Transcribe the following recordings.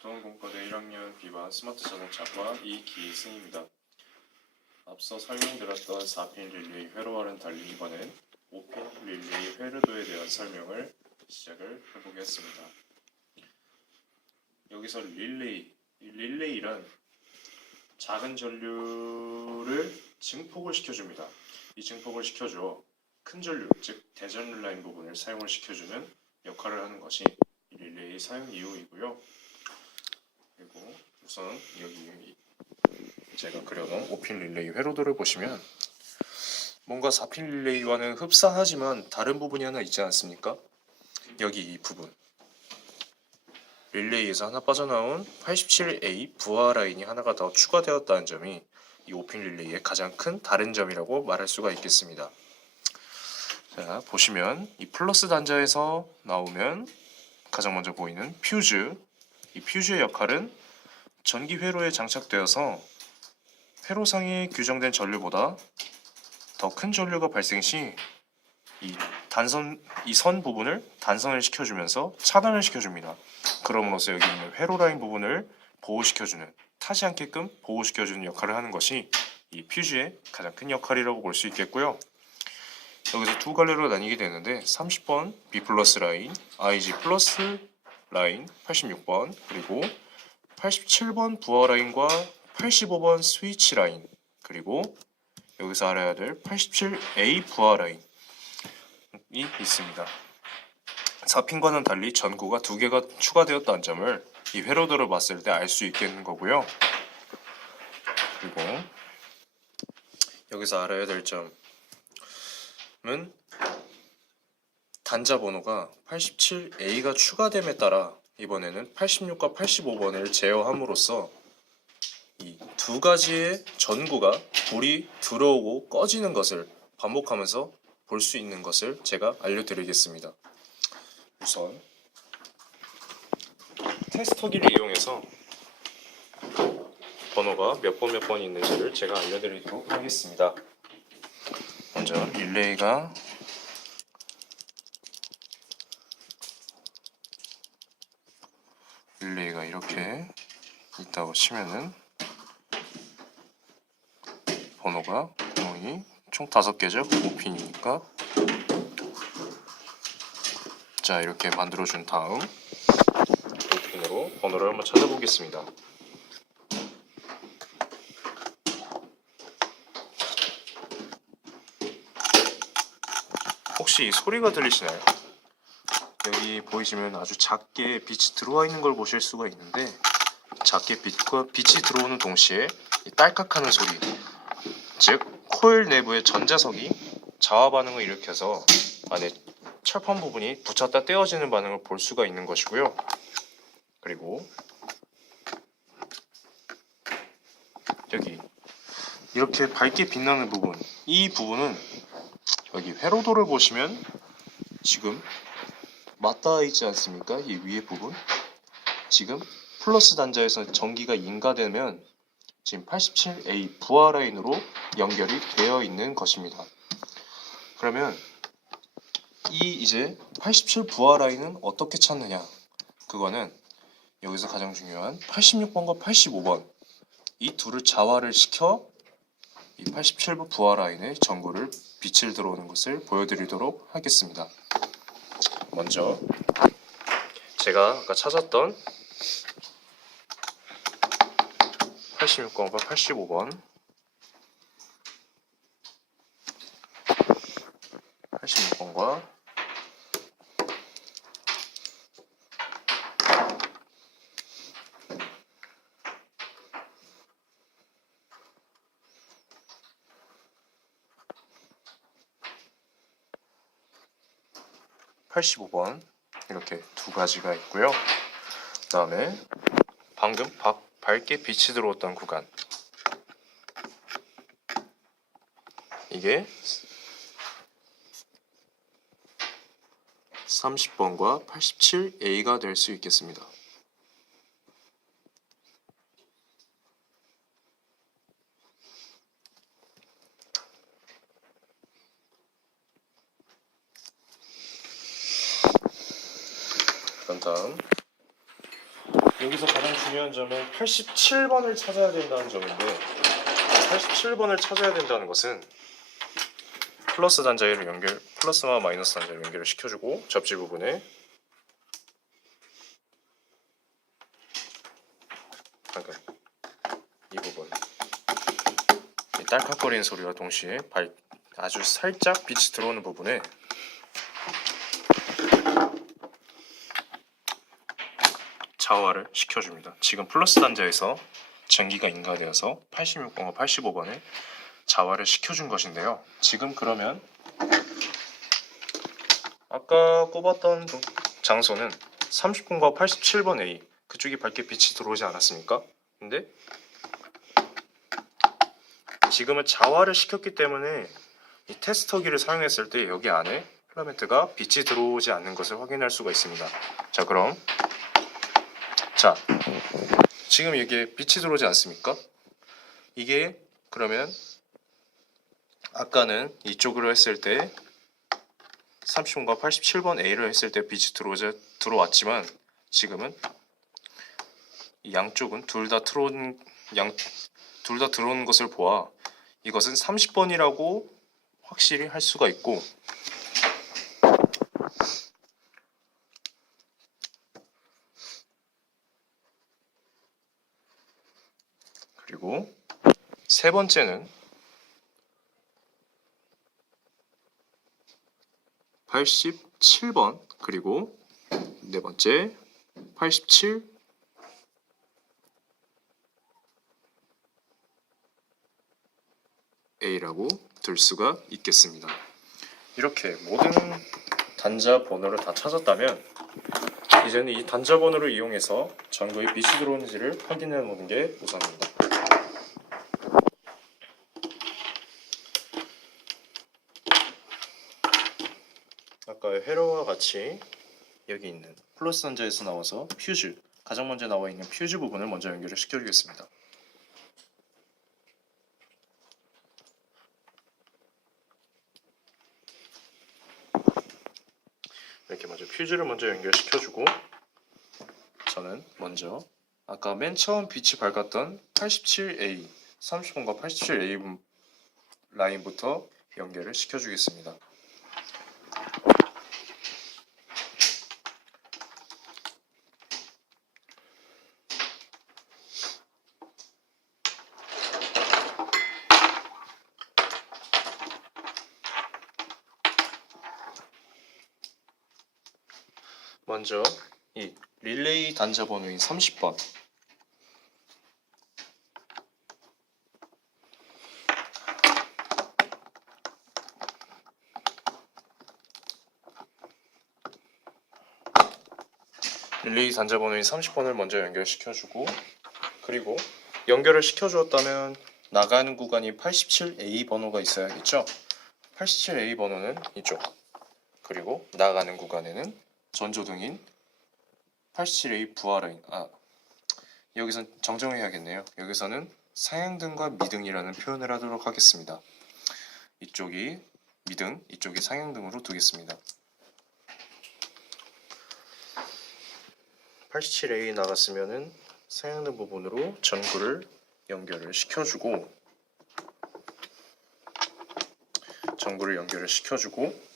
동공과대 1학년 비반 스마트 자동차과 이기승입니다. 앞서 설명드렸던 4핀 릴레이 회로와는 달리 이번엔 5핀 릴레이 회로도에 대한 설명을 시작을 해보겠습니다. 여기서 릴레이, 이 릴레이란 작은 전류를 증폭을 시켜줍니다. 이 증폭을 시켜줘 큰 전류, 즉 대전류 라인 부분을 사용을 시켜주는 역할을 하는 것이 이 릴레이 사용 이유이고요. 그리고 우선 여기 제가 그려놓은 5핀 릴레이 회로도를 보시면 뭔가 4핀 릴레이와는 흡사하지만 다른 부분이 하나 있지 않습니까? 여기 이 부분 릴레이에서 하나 빠져나온 87A 부하 라인이 하나가 더 추가되었다는 점이 이 5핀 릴레이의 가장 큰 다른 점이라고 말할 수가 있겠습니다. 자 보시면 이 플러스 단자에서 나오면 가장 먼저 보이는 퓨즈 이 퓨즈의 역할은 전기 회로에 장착되어서 회로상에 규정된 전류보다 더 큰 전류가 발생 시 이 단선 이 선 부분을 단선을 시켜주면서 차단을 시켜줍니다. 그럼으로써 여기 있는 회로 라인 부분을 보호시켜주는 타지 않게끔 보호시켜주는 역할을 하는 것이 이 퓨즈의 가장 큰 역할이라고 볼 수 있겠고요. 여기서 두 갈래로 나뉘게 되는데 30번 B 플러스 라인, IG 플러스 라인 86번 그리고 87번 부하 라인과 85번 스위치 라인 그리고 여기서 알아야 될 87A 부하 라인이 있습니다. 4핀과는 달리 전구가 두 개가 추가되었다는 점을 이 회로도를 봤을 때 알 수 있겠는 거고요. 그리고 여기서 알아야 될 점은 단자 번호가 87A가 추가됨에 따라 이번에는 86과 85번을 제어함으로써 이 두 가지의 전구가 불이 들어오고 꺼지는 것을 반복하면서 볼 수 있는 것을 제가 알려드리겠습니다. 우선 테스터기를 이용해서 번호가 몇 번 몇 번이 있는지를 제가 알려드리도록 하겠습니다. 먼저 릴레이가 릴레 이렇게 있다고 치면은 번호가 구멍이 총 다섯 개죠. 5핀이니까 자 이렇게 만들어준 다음 5핀으로 번호를 한번 찾아보겠습니다. 혹시 이 소리가 들리시나요? 여기 보이시면 아주 작게 빛이 들어와 있는 걸 보실 수가 있는데 작게 빛과 빛이 들어오는 동시에 이 딸깍하는 소리 즉 코일 내부의 전자석이 자화 반응을 일으켜서 안에 철판 부분이 붙였다 떼어지는 반응을 볼 수가 있는 것이고요. 그리고 여기 이렇게 밝게 빛나는 부분 이 부분은 여기 회로도를 보시면 지금 맞닿아 있지 않습니까? 이 위에 부분 지금 플러스 단자에서 전기가 인가되면 지금 87A 부하 라인으로 연결이 되어 있는 것입니다. 그러면 이 이제 87 부하 라인은 어떻게 찾느냐? 그거는 여기서 가장 중요한 86번과 85번 이 둘을 자화를 시켜 이 87부 부하 라인의 전구를 빛을 들어오는 것을 보여드리도록 하겠습니다. 먼저. 제가 아까 찾았던 86번과 85번 86번과 (85번) 이렇게 두 가지가 있고요. 그 다음에 방금 박- 밝게 빛이 들어왔던 구간 이게 30번과 87A가 될 수 있겠습니다. 그런 다음 여기서 가장 중요한 점은 87번을 찾아야 된다는 점인데 87번을 찾아야 된다는 것은 플러스 단자를 연결 플러스와 마이너스 단자를 연결을 시켜주고 접지 부분에 방금 이 부분. 이 딸깍거리는 소리와 동시에 발, 아주 살짝 빛이 들어오는 부분에 자화를 시켜줍니다. 지금 플러스 단자에서 전기가 인가되어서 86번과 85번에 자화를 시켜준 것인데요. 지금 그러면 아까 꼽았던 부- 장소는 30번과 87번 A 그쪽이 밝게 빛이 들어오지 않았습니까? 근데 지금은 자화를 시켰기 때문에 이 테스터기를 사용했을 때 여기 안에 필라멘트가 빛이 들어오지 않는 것을 확인할 수가 있습니다. 자 그럼 자 지금 이게 빛이 들어오지 않습니까? 이게 그러면 아까는 이쪽으로 했을 때 30번과 87번 A를 했을 때 빛이 들어오자, 들어왔지만 지금은 이 양쪽은 둘 다 들어온 양 둘 다 들어오는 것을 보아 이것은 30번이라고 확실히 할 수가 있고 세 번째는 87번 그리고 네 번째 87 A라고 들 수가 있겠습니다. 이렇게 모든 단자 번호를 다 찾았다면 이제는 이 단자 번호를 이용해서 전구에 빛이 들어오는지를 확인해 보는 게 우선입니다. 아까 회로와 같이 여기 있는 플러스 단자에서 나와서 퓨즈 가장 먼저 나와 있는 퓨즈 부분을 먼저 연결을 시켜주겠습니다. 이렇게 먼저 퓨즈를 먼저 연결시켜주고 저는 먼저 아까 맨 처음 빛이 밝았던 87A 30번과 87A 라인부터 연결을 시켜주겠습니다. 먼저 이 릴레이 단자 번호인 30번. 릴레이 단자 번호인 30번을 먼저 연결시켜주고 그리고 연결을 시켜주었다면 나가는 구간이 87A 번호가 있어야겠죠? 87A 번호는 이쪽 그리고 나가는 구간에는 전조등인 87A 부하 라인 아 여기선 정정해야겠네요. 여기서는 상향등과 미등이라는 표현을 하도록 하겠습니다. 이쪽이 미등 이쪽이 상향등으로 두겠습니다. 87A 나갔으면은 상향등 부분으로 전구를 연결을 시켜주고 전구를 연결을 시켜주고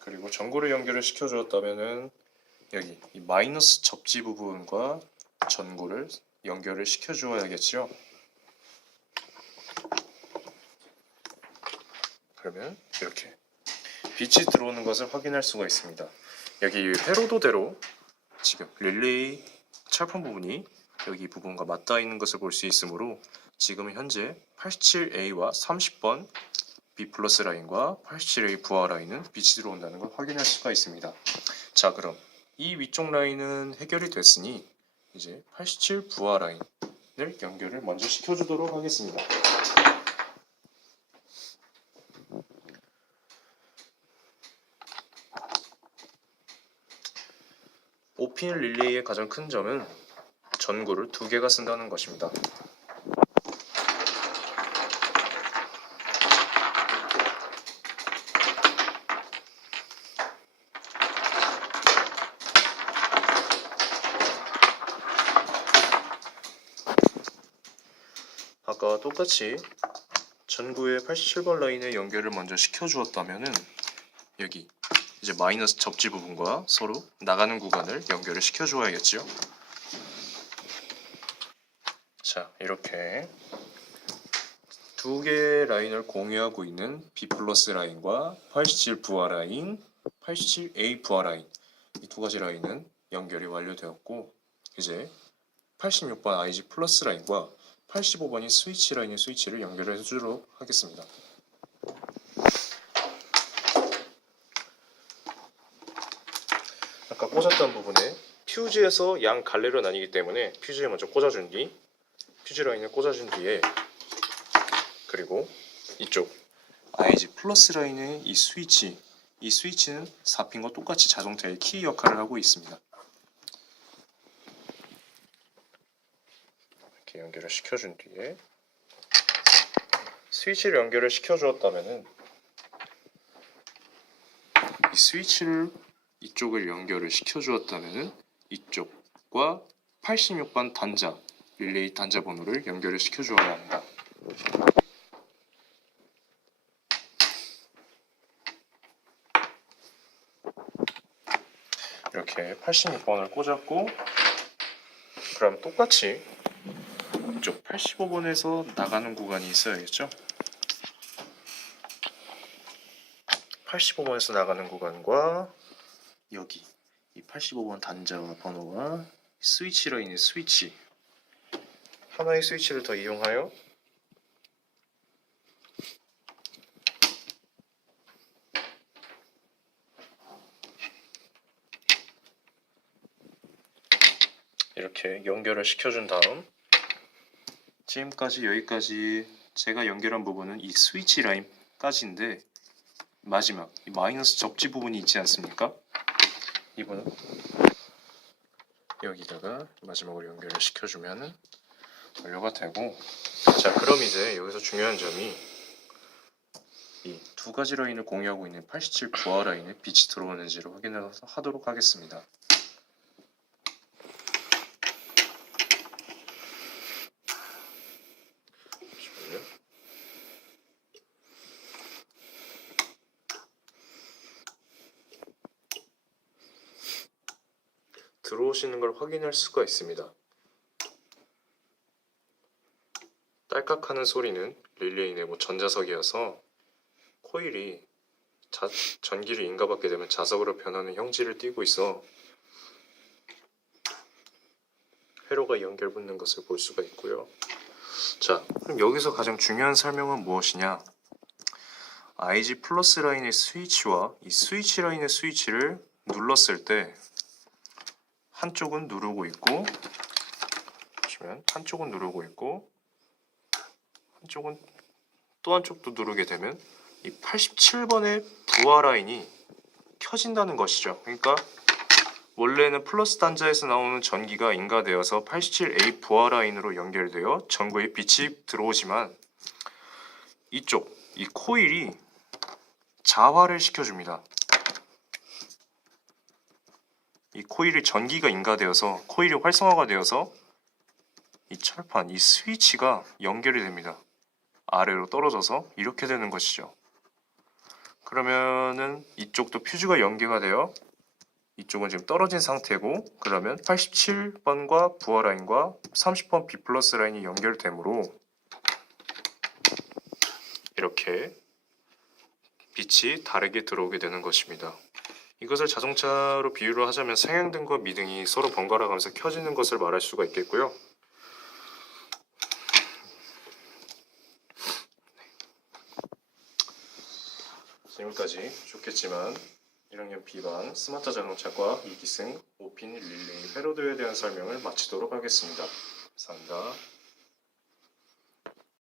그리고 전구를 연결을 시켜 주었다면은 여기 이 마이너스 접지 부분과 전구를 연결을 시켜 주어야겠죠. 그러면 이렇게 빛이 들어오는 것을 확인할 수가 있습니다. 여기 회로도대로 지금 릴레이 철판 부분이 여기 이 부분과 맞닿아 있는 것을 볼 수 있으므로 지금 현재 87A와 30번 B 플러스 라인과 87A 부하 라인은 빛이 들어온다는 걸 확인할 수가 있습니다. 자 그럼 이 위쪽 라인은 해결이 됐으니 이제 87 부하 라인을 연결을 먼저 시켜주도록 하겠습니다. 오핀 릴레이의 가장 큰 점은 전구를 두 개가 쓴다는 것입니다. 아까와 똑같이 전구의 87번 라인에 연결을 먼저 시켜주었다면은 여기 이제 마이너스 접지 부분과 서로 나가는 구간을 연결을 시켜줘야겠죠. 자 이렇게 두 개의 라인을 공유하고 있는 B 플러스 라인과 87 부하 라인, 87A 부하 라인 이 두 가지 라인은 연결이 완료되었고 이제 86번 IG 플러스 라인과 85번이 스위치 라인의 스위치를 연결해 주도록 하겠습니다. 아까 꽂았던 부분에 퓨즈에서 양 갈래로 나뉘기 때문에 퓨즈에 먼저 꽂아준 뒤 퓨즈 라인을 꽂아준 뒤에 그리고 이쪽 IG 플러스 라인의 이 스위치 이 스위치는 4핀과 똑같이 자동차의 키 역할을 하고 있습니다. 연결을 시켜준 뒤에 스위치를 연결을 시켜주었다면은 이 스위치를 이쪽을 연결을 시켜주었다면은 이쪽과 86번 단자 릴레이 단자 번호를 연결을 시켜주어야 합니다. 이렇게 86번을 꽂았고 그럼 똑같이 이쪽 85번에서 나가는 구간이 있어야겠죠? 85번에서 나가는 구간과 여기 이 85번 단자와 번호와 스위치 라인의 스위치 하나의 스위치를 더 이용하여 이렇게 연결을 시켜준 다음 지금까지 여기까지 제가 연결한 부분은 이 스위치 라인까지인데 마지막 이 마이너스 접지 부분이 있지 않습니까? 이분은 여기다가 마지막으로 연결을 시켜주면은 완료가 되고 자 그럼 이제 여기서 중요한 점이 이 두 가지 라인을 공유하고 있는 87 부하 라인에 빛이 들어오는지를 확인해서 하도록 하겠습니다. 들어오시는 걸 확인할 수가 있습니다. 딸깍하는 소리는 릴레이 내부 전자석이어서 코일이 자- 전기를 인가받게 되면 자석으로 변하는 형질을 띠고 있어 회로가 연결 붙는 것을 볼 수가 있고요. 자, 그럼 여기서 가장 중요한 설명은 무엇이냐? IG 플러스 라인의 스위치와 이 스위치 라인의 스위치를 눌렀을 때 한쪽은 누르고 있고 보시면 한쪽은 누르고 있고 한쪽은 또 한쪽도 누르게 되면 이 87번의 부하 라인이 켜진다는 것이죠. 그러니까 원래는 플러스 단자에서 나오는 전기가 인가되어서 87A 부하 라인으로 연결되어 전구에 빛이 들어오지만 이쪽 이 코일이 자화를 시켜줍니다. 이 코일이 전기가 인가되어서 코일이 활성화가 되어서 이 철판 이 스위치가 연결이 됩니다. 아래로 떨어져서 이렇게 되는 것이죠. 그러면은 이쪽도 퓨즈가 연계가 되어 이쪽은 지금 떨어진 상태고 그러면 87번과 부하 라인과 30번 B 플러스 라인이 연결되므로 이렇게 빛이 다르게 들어오게 되는 것입니다. 이것을 자동차로 비유를 하자면 상향등과 미등이 서로 번갈아 가면서 켜지는 것을 말할 수가 있겠고요. 지금까지 좋겠지만 1학년 B반 스마트 자동차과 이기승 5핀 릴레이 회로도에 대한 설명을 마치도록 하겠습니다. 감사합니다.